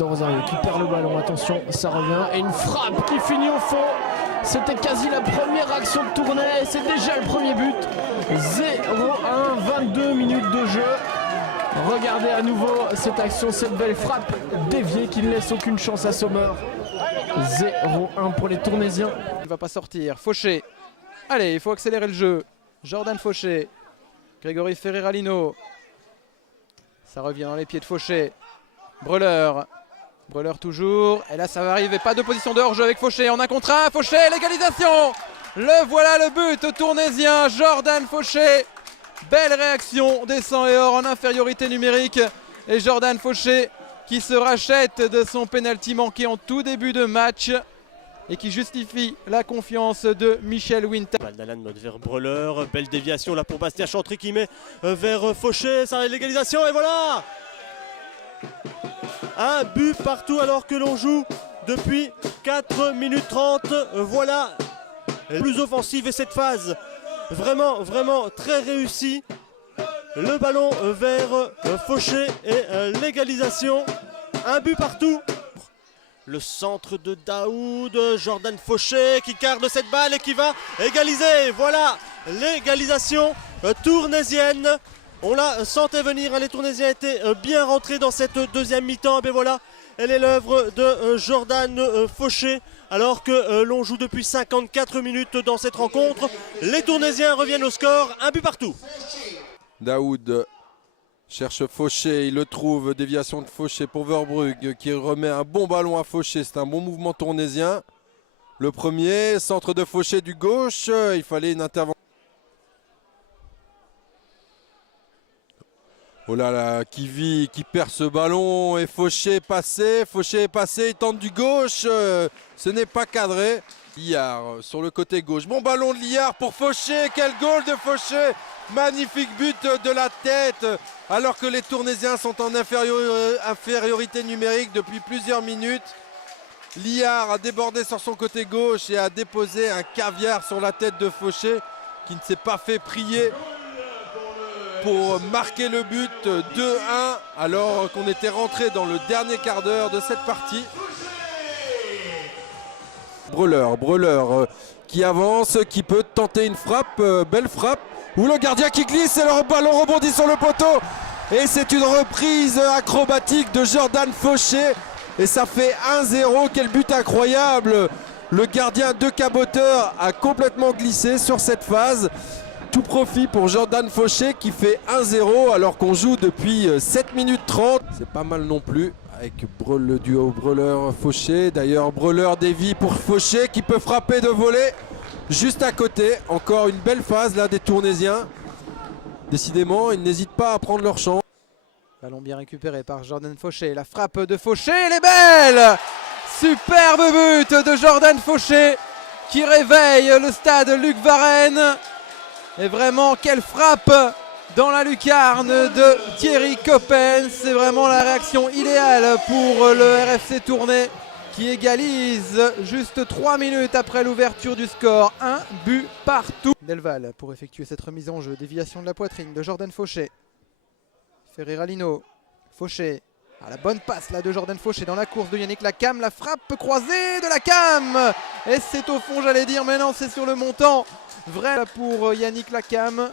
Rosario qui perd le ballon, attention, ça revient. Et une frappe qui finit au fond. C'était quasi la première action de tournée et c'est déjà le premier but. 0-1, 22 minutes de jeu. Regardez à nouveau cette action, cette belle frappe déviée qui ne laisse aucune chance à Sommer. 0-1 pour les Tournaisiens. Il ne va pas sortir. Fauché. Allez, il faut accélérer le jeu. Jordan Fauché. Grégory Ferrer-Alino. Ça revient dans les pieds de Fauché. Breleur. Breleur toujours. Et là, ça va arriver. Pas de position de hors-jeu avec Fauché. On a contre un. Fauché, l'égalisation. Le voilà le but tournaisien. Jordan Fauché. Belle réaction des 100 et or en infériorité numérique. Et Jordan Fauché qui se rachète de son pénalty manqué en tout début de match et qui justifie la confiance de Michel Winter. Valdalan mode vers Breleur, belle déviation là pour Bastien Chantry qui met vers Fauché, ça l'égalisation et voilà. Un but partout alors que l'on joue depuis 4 minutes 30, voilà plus offensive et cette phase vraiment très réussie. Le ballon vers Fauché et l'égalisation, un but partout. Le centre de Daoud, Jordan Fauché qui garde cette balle et qui va égaliser. Voilà l'égalisation tournaisienne. On la sentait venir, les Tournaisiens étaient bien rentrés dans cette deuxième mi-temps. Et voilà, elle est l'œuvre de Jordan Fauché. Alors que l'on joue depuis 54 minutes dans cette rencontre. Les Tournaisiens reviennent au score, un but partout. Daoud cherche Fauché, il le trouve, déviation de Fauché pour Verbrugge qui remet un bon ballon à Fauché, c'est un bon mouvement tournaisien. Le premier, centre de Fauché du gauche, il fallait une intervention. Oh là là, qui perd ce ballon et Fauché est passé, il tente du gauche, ce n'est pas cadré. Liard sur le côté gauche, bon ballon de Liard pour Fauché, quel goal de Fauché, magnifique but de la tête alors que les Tournaisiens sont en infériorité numérique depuis plusieurs minutes. Liard a débordé sur son côté gauche et a déposé un caviar sur la tête de Fauché qui ne s'est pas fait prier pour marquer le but 2-1 alors qu'on était rentré dans le dernier quart d'heure de cette partie. Breleur qui avance, qui peut tenter une frappe, belle frappe, où le gardien qui glisse et le ballon rebondit sur le poteau. Et c'est une reprise acrobatique de Jordan Fauché. Et ça fait 1-0, quel but incroyable. Le gardien de Caboteur a complètement glissé sur cette phase. Tout profit pour Jordan Fauché qui fait 1-0 alors qu'on joue depuis 7 minutes 30. C'est pas mal non plus avec le duo Breleur-Fauché. D'ailleurs Breleur dévie pour Fauché qui peut frapper de volée juste à côté. Encore une belle phase là des Tournaisiens. Décidément, ils n'hésitent pas à prendre leur chance. Ballon bien récupéré par Jordan Fauché. La frappe de Fauché, elle est belle. Superbe but de Jordan Fauché qui réveille le stade Luc Varenne. Et vraiment, quelle frappe dans la lucarne de Thierry Coppens. C'est vraiment la réaction idéale pour le RFC Tournai qui égalise juste 3 minutes après l'ouverture du score. Un but partout. Delval pour effectuer cette remise en jeu. Déviation de la poitrine de Jordan Fauché. Ferrer-Alino. Fauché. Ah, la bonne passe là de Jordan Fauché dans la course de Yannick Lacam. La frappe croisée de Lacam. Et c'est au fond, j'allais dire, mais non, c'est sur le montant. Vrai pour Yannick Lacam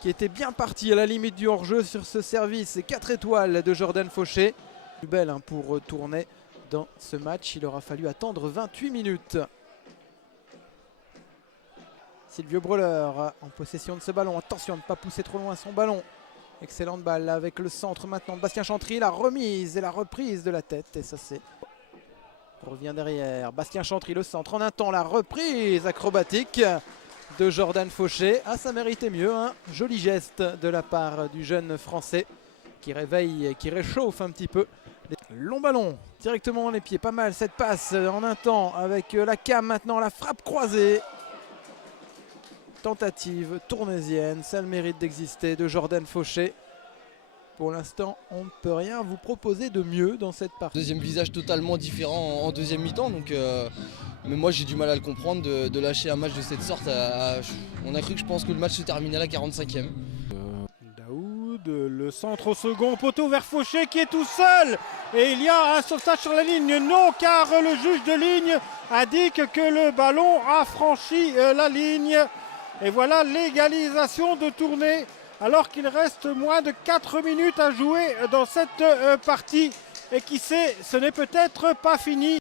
qui était bien parti à la limite du hors-jeu sur ce service. 4 étoiles de Jordan Fauché. Plus belle pour tourner dans ce match. Il aura fallu attendre 28 minutes. Silvio Breleur en possession de ce ballon. Attention à ne pas pousser trop loin son ballon. Excellente balle avec le centre maintenant. Bastien Chantry, la remise et la reprise de la tête. Et ça c'est... Revient derrière. Bastien Chantry, le centre en un temps. La reprise acrobatique de Jordan Fauché. Ah, ça méritait mieux, hein. Joli geste de la part du jeune français qui réveille, qui réchauffe un petit peu. Long ballon directement dans les pieds. Pas mal cette passe en un temps avec Lacam maintenant. La frappe croisée. Tentative tournaisienne, ça a le mérite d'exister de Jordan Fauché. Pour l'instant, on ne peut rien vous proposer de mieux dans cette partie. Deuxième visage totalement différent en deuxième mi-temps, donc mais moi j'ai du mal à le comprendre de lâcher un match de cette sorte. On a cru que je pense que le match se terminait à la 45e. Daoud, le centre au second poteau vers Fauché qui est tout seul Et il y a un sauvetage sur la ligne. Non, car le juge de ligne indique que le ballon a franchi la ligne. Et voilà l'égalisation de Tournai, alors qu'il reste moins de 4 minutes à jouer dans cette partie. Et qui sait, ce n'est peut-être pas fini.